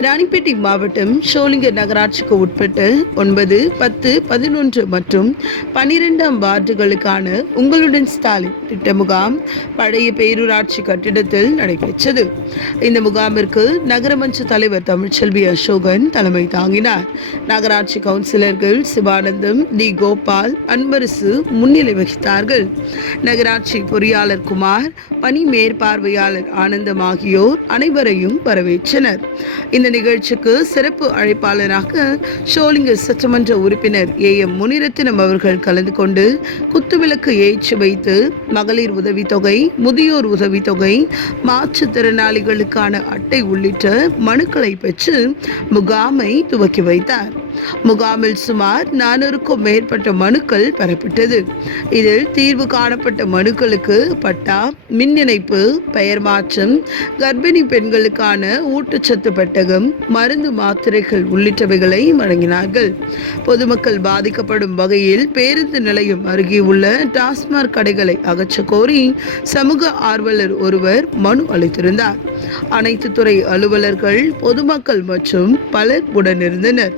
ராணிப்பேட்டை மாவட்டம் ஷோலிங்கர் நகராட்சிக்கு உட்பட்டு ஒன்பது பத்து பதினொன்று மற்றும் பனிரெண்டாம் வார்டுகளுக்கான உங்களுடன் ஸ்டாலின் திட்ட முகாம் பழைய பேரூராட்சி கட்டிடத்தில் நடைபெற்றது. இந்த முகாமிற்கு நகரமன்ற தலைவர் தமிழ்ச்செல்வி அசோகன் தலைமை தாங்கினார். நகராட்சி கவுன்சிலர்கள் சிவானந்தம் டி. கோபால் அன்பரசு முன்னிலை வகித்தார்கள். நகராட்சி பொறியாளர் குமார் பணி மேற்பார்வையாளர் ஆனந்தம் ஆகியோர் அனைவரையும் வரவேற்றனர். இந்த நிகழ்ச்சிக்கு சிறப்பு அழைப்பாளராக ஷோலிங்க சட்டமன்ற உறுப்பினர் ஏ எம் முனிரத்தினம் அவர்கள் கலந்து கொண்டு குத்துவிளக்கு ஏற்றி வைத்து மகளிர் உதவித்தொகை முதியோர் உதவித்தொகை மாற்றுத்திறனாளிகளுக்கான அட்டை உள்ளிட்ட மனுக்களை பெற்று முகாமை துவக்கி வைத்தார். முகாமில் சுமார் நானூறுக்கும் மேற்பட்ட மனுக்கள் பெறப்பட்டது. இதில் தீர்வு காணப்பட்ட மனுக்களுக்கு பட்டா மின் இணைப்பு பெயர் மாற்றம் கர்ப்பிணி பெண்களுக்கான ஊட்டச்சத்து பெட்டகம் மருந்து மாத்திரைகள் உள்ளிட்டவைகளை வழங்கினார்கள். பொதுமக்கள் பாதிக்கப்படும் வகையில் பேருந்து நிலையம் அருகே உள்ள டாஸ்மாக் கடைகளை அகற்ற கோரி சமூக ஆர்வலர் ஒருவர் மனு அளித்திருந்தார். அனைத்து துறை அலுவலர்கள் பொதுமக்கள் மற்றும் பலர் உடனிருந்தனர்.